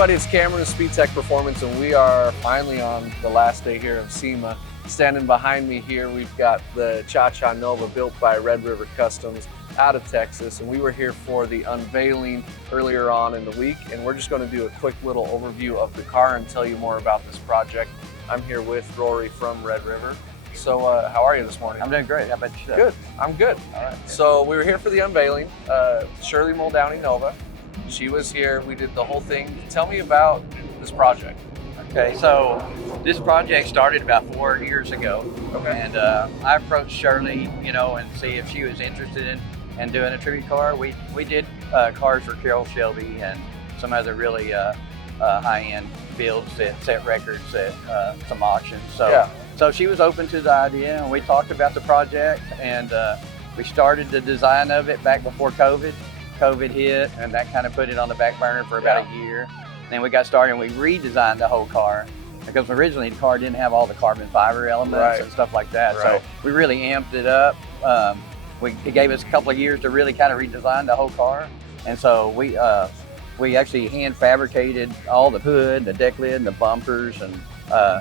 everybody, it's Cameron of Speedtech Performance, and we are finally on the last day here of SEMA. Standing behind me here, we've got the ChaCha Nova built by Red River Customs out of Texas, and we were here for the unveiling earlier on in the week, and we're just going to do a quick little overview of the car and tell you more about this project. I'm here with Rory from Red River. So how are you this morning? I'm doing great. How about yourself? Good. I'm good. All right. Good. So we were here for the unveiling. Shirley Muldowney Nova. She was here. We did the whole thing. Tell me about this project. Okay, so this project started about 4 years ago. Okay. And I approached Shirley, and see if she was interested in doing a tribute car. We did cars for Carol Shelby and some other really high-end builds that set records at some auctions. So, yeah. So she was open to the idea, and we talked about the project, and we started the design of it back before COVID. COVID hit, and that kind of put it on the back burner for about a year. Then we got started and we redesigned the whole car, because originally the car didn't have all the carbon fiber elements and stuff like that. Right. So we really amped it up. It gave us a couple of years to really kind of redesign the whole car. And so we actually hand fabricated all the hood, the deck lid, and the bumpers, and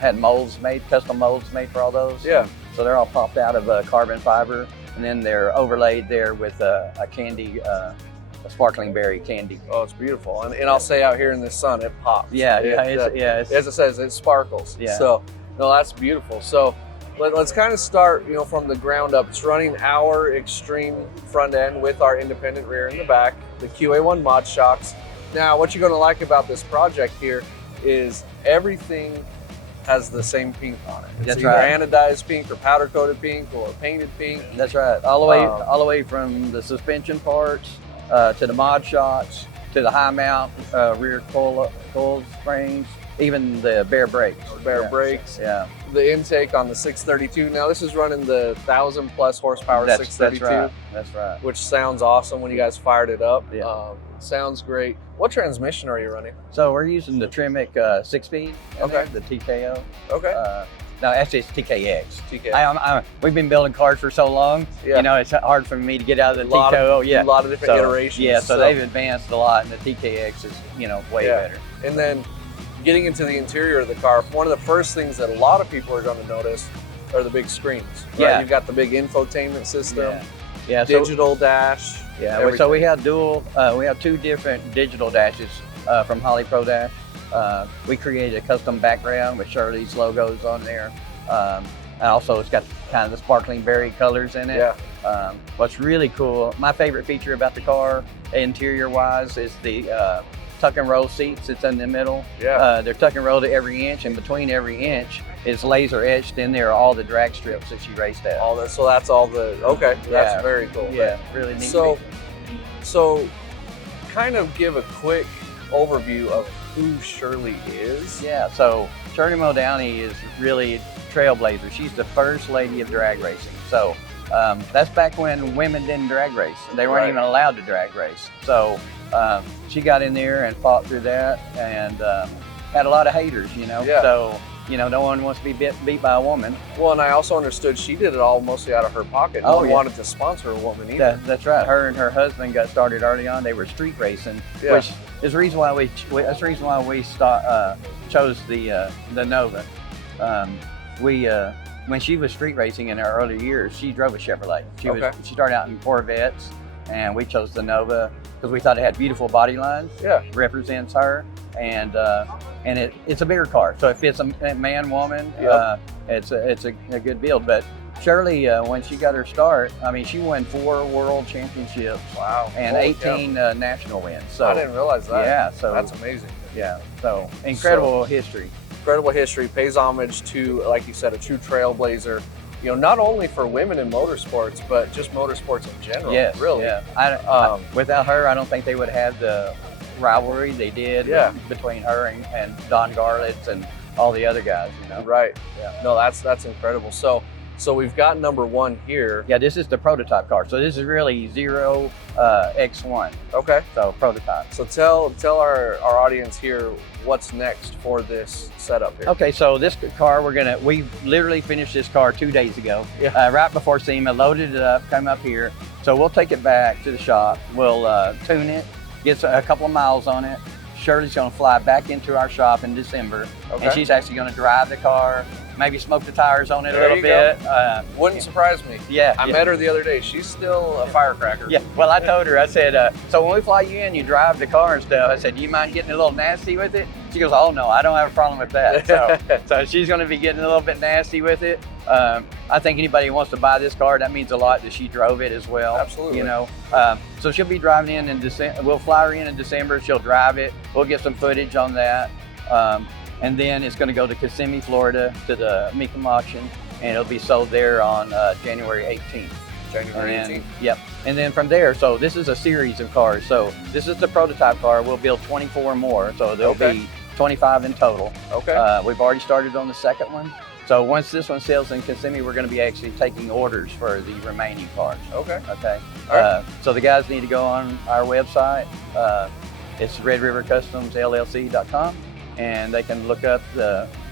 had molds made, custom molds made for all those. Yeah. So they're all popped out of carbon fiber, and then they're overlaid there with a candy, a sparkling berry candy. Oh, it's beautiful. And I'll say out here in the sun, it pops. Yeah, as it says, it sparkles. Yeah. So, no, that's beautiful. So let's kind of start, from the ground up. It's running our extreme front end with our independent rear in the back, the QA1 Mod Shocks. Now, what you're going to like about this project here is everything has the same pink on it. It's That's either right. Anodized pink or powder coated pink or painted pink. That's right. All the way from the suspension parts to the mod shocks to the high mount rear coil springs, even the bare brakes. Brakes. Yeah. The intake on the 632. Now this is running the 1,000+ horsepower 632. That's right. Which sounds awesome when you guys fired it up. Yeah. Sounds great. What transmission are you running? So we're using the Tremec 6-speed. Okay. The TKO. Okay. No, actually it's TKX. TKX. We've been building cars for so long. Yeah. It's hard for me to get out of the TKO. A lot of different iterations. Yeah. So they've advanced a lot, and the TKX is way better. And then getting into the interior of the car, one of the first things that a lot of people are going to notice are the big screens. Right? Yeah. You've got the big infotainment system. Yeah. Digital dash. Yeah. Everything. So we have we have two different digital dashes from Holly Pro Dash. We created a custom background with Shirley's logos on there. And also it's got kind of the sparkling berry colors in it. Yeah. What's really cool, my favorite feature about the car, interior wise, is the tuck and roll seats that's in the middle. Yeah. They're tuck and roll to every inch, and between every inch is laser etched in there all the drag strips that she raced at. All that. So that's all the. Okay. That's very cool. Yeah. Really neat. So kind of give a quick overview of who Shirley is. Yeah. So Shirley Muldowney is really Trailblazer. She's the first lady of drag racing. So that's back when women didn't drag race. They weren't even allowed to drag race. So she got in there and fought through that, and had a lot of haters, Yeah. So, no one wants to be beat by a woman. Well, and I also understood she did it all mostly out of her pocket. No one wanted to sponsor a woman either. That's right. Her and her husband got started early on. They were street racing, which is the reason why we chose the Nova. When she was street racing in her early years, she drove a Chevrolet. She started out in Corvettes, and we chose the Nova because we thought it had beautiful body lines. Yeah. Represents her, and it's a bigger car, so it fits a man, woman. Yep. It's a good build. But Shirley, when she got her start, she won 4 world championships. Wow. And 18 national wins. So I didn't realize that. Yeah. So that's amazing. Yeah. So incredible history. Incredible history, pays homage to, like you said, a true trailblazer, not only for women in motorsports, but just motorsports in general. Yes, really. Yeah. Without her, I don't think they would have the rivalry they did between her and Don Garlitz and all the other guys, Right. Yeah. No, that's incredible. So we've got number 1 here. Yeah, this is the prototype car. So this is really 0 X1. Okay. So prototype. So tell our audience here what's next for this setup here. Okay, so this car we literally finished this car 2 days ago. Yeah. Right before SEMA, loaded it up, come up here. So we'll take it back to the shop. We'll tune it, get a couple of miles on it, Shirley's going to fly back into our shop in December, and she's actually going to drive the car, maybe smoke the tires on it a little bit. Wouldn't surprise me. Yeah. I met her the other day. She's still a firecracker. Yeah. Well, I told her, I said, so when we fly you in, you drive the car and stuff. I said, do you mind getting a little nasty with it? She goes, oh no, I don't have a problem with that. So she's going to be getting a little bit nasty with it. I think anybody who wants to buy this car, that means a lot that she drove it as well. Absolutely. You know, so she'll be driving in December. We'll fly her in December. She'll drive it. We'll get some footage on that. And then it's going to go to Kissimmee, Florida, to the Mecum auction, and it'll be sold there on January 18th. January 18th. Yep. And then from there, so this is a series of cars. So this is the prototype car. We'll build 24 more. So there'll be 25 in total. Okay. We've already started on the second one. So once this one sells in Kissimmee, we're going to be actually taking orders for the remaining cars. Okay. Okay. All right. So the guys need to go on our website. It's redrivercustomsllc.com, and they can look up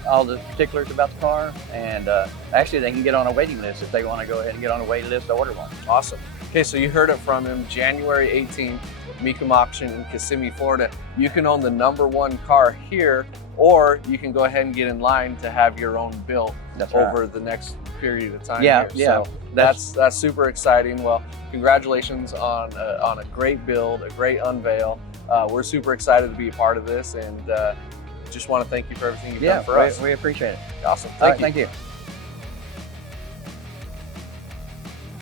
all the particulars about the car. And actually, they can get on a waiting list if they want to go ahead and get on a waiting list to order one. Awesome. Okay, so you heard it from him. January 18th, Mecum auction in Kissimmee, Florida. You can own the #1 car here, or you can go ahead and get in line to have your own built over the next period of time. Yeah, here. yeah. So that's super exciting. Well, congratulations on a great build, a great unveil. We're super excited to be a part of this, and just want to thank you for everything you've done for us. We appreciate it. Awesome. Thank you.